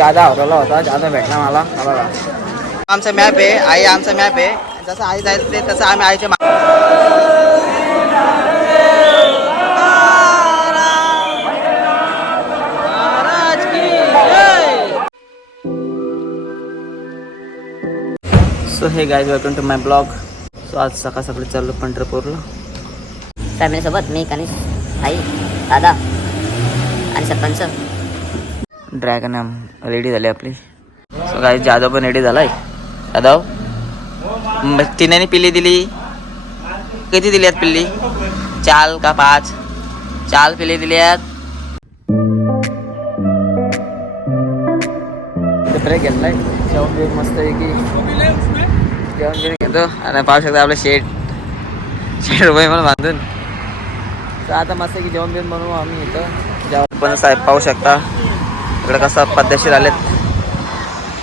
जादा हरवला होता जादा भेटला मला. हा बघा. आमचा मॅप आहे आई आमचा मॅप आहे. जसं आई जायचं ते तसं आम्ही आईच्या मा- महाराज की जय. So hey guys welcome to my blog so आज सकाळ सकाळी चाललो पंढरपूरला. फॅमिलीसोबत मी कनिष आई दादा आणि सरपंच. ड्रॅगन रेडी झाली आपली. सो काय जाधव पण रेडी झालाय. जाधव म- तिने पिल्ली दिली. किती दिली आहेत पिल्ली? चाल का पाच? चाल पिल्ली दिली आहेत ब्रेक घेतलाय. जेवण बिवण मस्त आहे जेवण बिवण घेतो. आणि पाहू शकता आपलं शेड शेड रुपये म्हणून बांधून. तर आता मस्त आहे की जेवण बिवण बनवू आम्ही इथं. जेवण पण साहेब पाहू शकता. इकडं कसं पद्धतशीर आलेत.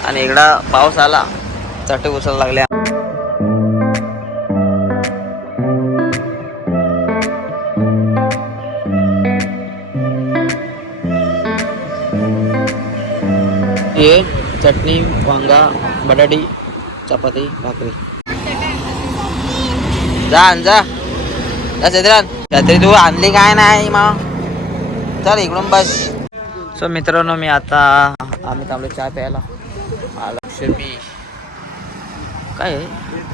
आणि इकडं पाऊस आला चटे उचलायला लागल्या. ये चटणी वांगा बटाटी चपाती भाकरी. जा आण जा. जा चैत्रान. रात्री तू आणली काय नाही मग चल इकडून बस. सो मित्रांनो मी आता आम्ही थांबलो चहा प्यायला. लक्ष्मी. काय आहे?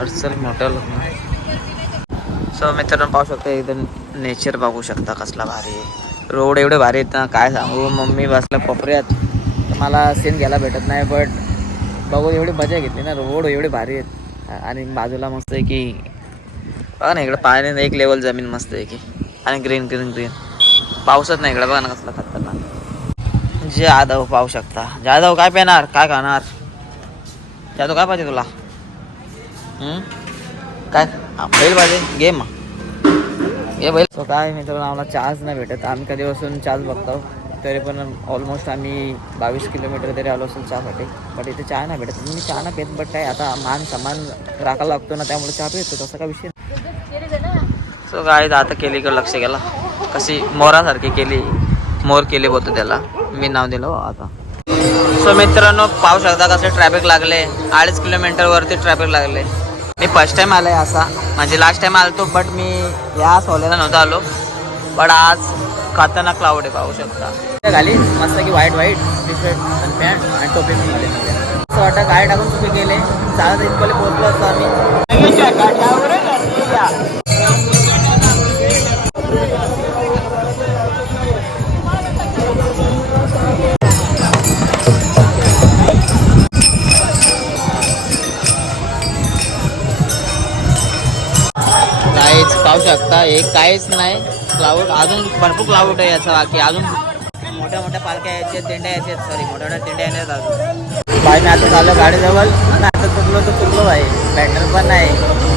अडचण मोठं सो मित्रांनो पाहू शकता एकदम नेचर बघू शकता कसला भारी आहे. रोड एवढे भारी आहेत ना काय सांगू? मम्मी बसल्या कोपऱ्यात. मला सीन घ्यायला भेटत नाही बट बघू एवढी मजा घेतली ना रोड एवढे भारी आहेत. आणि बाजूला मस्त आहे की बघा ना इकडं पाण्याने एक लेवल जमीन मस्त आहे की. आणि ग्रीन ग्रीन ग्रीन पाऊसच नाही इकडं बघा ना कसला खतरनाक जाधव पाहू शकता. जाधव काय पेणार? काय खाणार? जाधव काय पाहिजे तुला? काय? हा, बैल पाहिजे. मग. घे बैल. सो काय मित्रांनो आम्हाला चहाच नाही भेटत. आम्ही कधीपासून चहाच बघतो. तरी पण ऑलमोस्ट आम्ही बावीस किलोमीटर तरी आलो असेल चहासाठी. बट इथे चहा नाही भेटत. मी चहा नाही पेत बट काय आता मान समान राखायला लागतो ना त्यामुळे चहा पितो. तसं काय विषय सो काय आता केली का लक्ष गेला? कशी मोरासारखी केली मोर केली बोलतो त्याला. मी नाव दिलं हो आता. सो मित्रांनो पाहू शकता कसे ट्रॅफिक लागले. अडीच किलोमीटर वरती ट्रॅफिक लागले. मी फर्स्ट टाइम आलोय असा. म्हणजे लास्ट टाइम आलतो बट मी या सोल्याला नव्हता आलो. बट आज खतरनाक क्लाउड आहे पाहू शकता. घाली मस्त की व्हाईट व्हाईट टी शर्ट आणि पॅन्ट आणि टोपी पण घाली असं वाटतं गाडी टाकून तुम्ही गेले चालत इतकं पोहोचलो असतो आम्ही. शकता हे काहीच नाही. क्लाउड अजून भरपूर क्लाउड आहे याचा बाकी. अजून मोठ्या मोठ्या पालख्या यायचे तेंड्या यायचे सॉरी मोठ्या मोठ्या तेंड्या येण्यात अजून. बाई मी आता चाललो गाडीजवळ. पण आता चुकलो तर चुकलो बाई बॅटर पण नाही.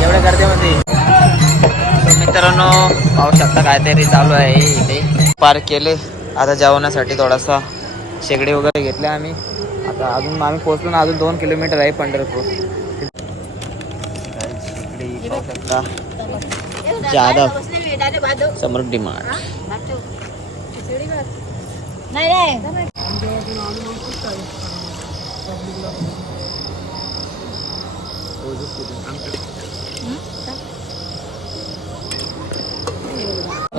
एवढ्या गर्दीमध्ये. मित्रांनो पाहू शकता काहीतरी चालू आहे इथे. पार्क केले. आता जेवणासाठी थोडासा शेगडी वगैरे घेतले आम्ही. आता अजून आम्ही पोहोचलो ना अजून दोन किलोमीटर आहे पंढरपूर. शेगडी पाहू शकता. जाधव समोर डिमांड। नाही रे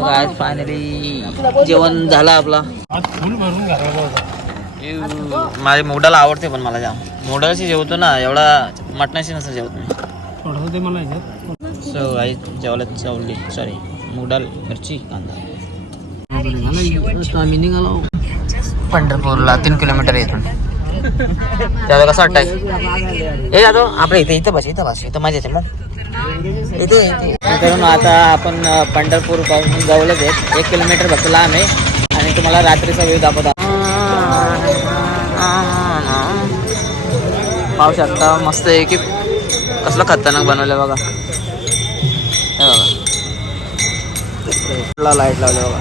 आज फायनली जेवण झालं आपला. माझ्या मोडाला आवडते पण मला जाम. मोडाशी जेवतो ना एवढा मटणाशी नसतं जेवत मी. थोडंसं ते मला सो आई जेवल्यात चवली सॉरी मुडाल मिरची कांदा आम्ही निघालो पंढरपूरला तीन किलोमीटर येथून. त्याला कसं वाटतंय? हे जातो आपल्या इथे इथं बस इथं बस इथं मजा येते मग इथे मित्रांनो आता आपण पंढरपूरपासून जवळच आहे. एक किलोमीटर फक्त लांब आहे. आणि तुम्हाला रात्रीचा व्ह्यू दाखवत. पाहू शकता मस्त आहे की कसलं खतरनाक बनवलं बघा. बघा लाइट लावले बघा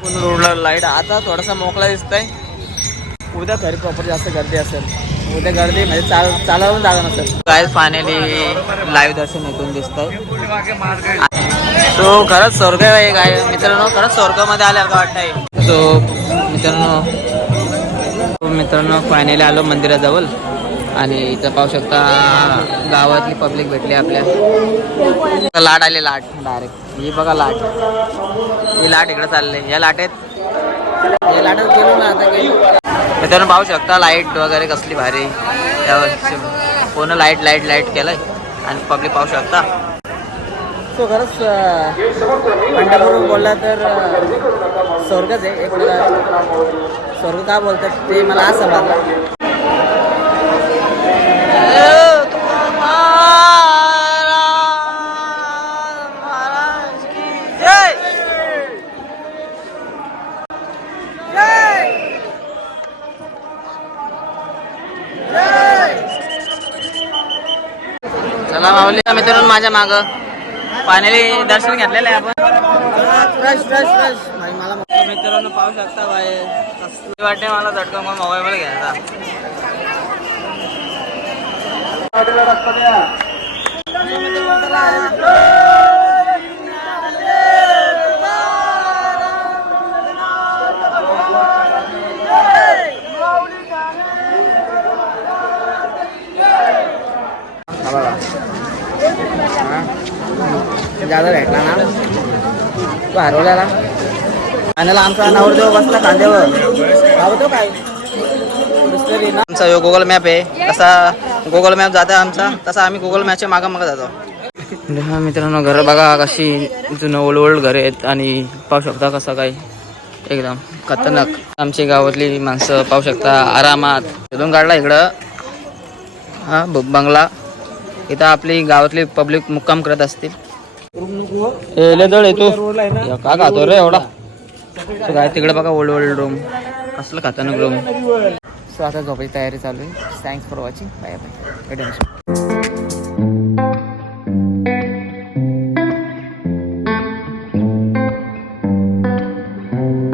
पूर्ण रोडला लाइट आता थोडासा मोकळा दिसतंय. उद्या घरी प्रॉपर जास्त गर्दी असेल. उद्या गर्दी म्हणजे चाल चालवून जागा नसेल काय फायनली लाईव्ह दर्शन इथून दिसतंय. सो खरंच स्वर्ग आहे काय मित्रांनो खरंच स्वर्गामध्ये आल्यासारखं वाटतंय. सो मित्रांनो मित्रांनो फायनली आलो मंदिराजवळ. आणि इथं पाहू शकता गावातली पब्लिक भेटली आपल्या. लाट आले लाट डायरेक्ट ही बघा लाट. ही लाट इकडे चालले या लाटेत. या लाटेत गेलो ना आता गेलो. मित्रांनो पाहू शकता लाइट वगैरे कसली भारी. त्यावर पूर्ण लाइट लाइट लाइट केलंय. आणि पब्लिक पाहू शकता. तो खरंच पंढरपूर बोलला तर स्वर्गच आहे. एक स्वर्ग का बोलतात ते मला आज समजलं. चला माऊली मित्रांनो माझ्या माग. फायनली दर्शन घेतलेलं आहे आपण. फ्रेश फ्रेश फ्रेश मला मित्रांनो पाहू शकता बाहेर वाटते मला झटका मग मोबाईल घ्यायचा हा बघा हा. जादा भेटला ना तो हरवल्याला आणि आमचा नवरदेव बसला कांद्यावर लावतो काय बिस्लरी ना आमचा यो गुगल मॅप आहे तसा गुगल मॅप जाता आमचा. तसा आम्ही गुगल मॅपच्या मागा मागं जातो. हा मित्रांनो घर बघा कशी जुनं ओल्ड ओल्ड घर आहेत आणि पाहू शकता कसं काही एकदम खतरनाक. आमची गावातली माणसं पाहू शकता आरामात. शोधून काढला इकडं. हा ब- बंगला. इथं आपली गावातली पब्लिक मुक्काम करत असतील. तू. का खातो रे एवढा? काय तिकडे बघा ओल्ड ओल्ड रूम असलं खतरनाक रूम सो आता झोपायची तयारी चालू आहे. Thanks for watching bye bye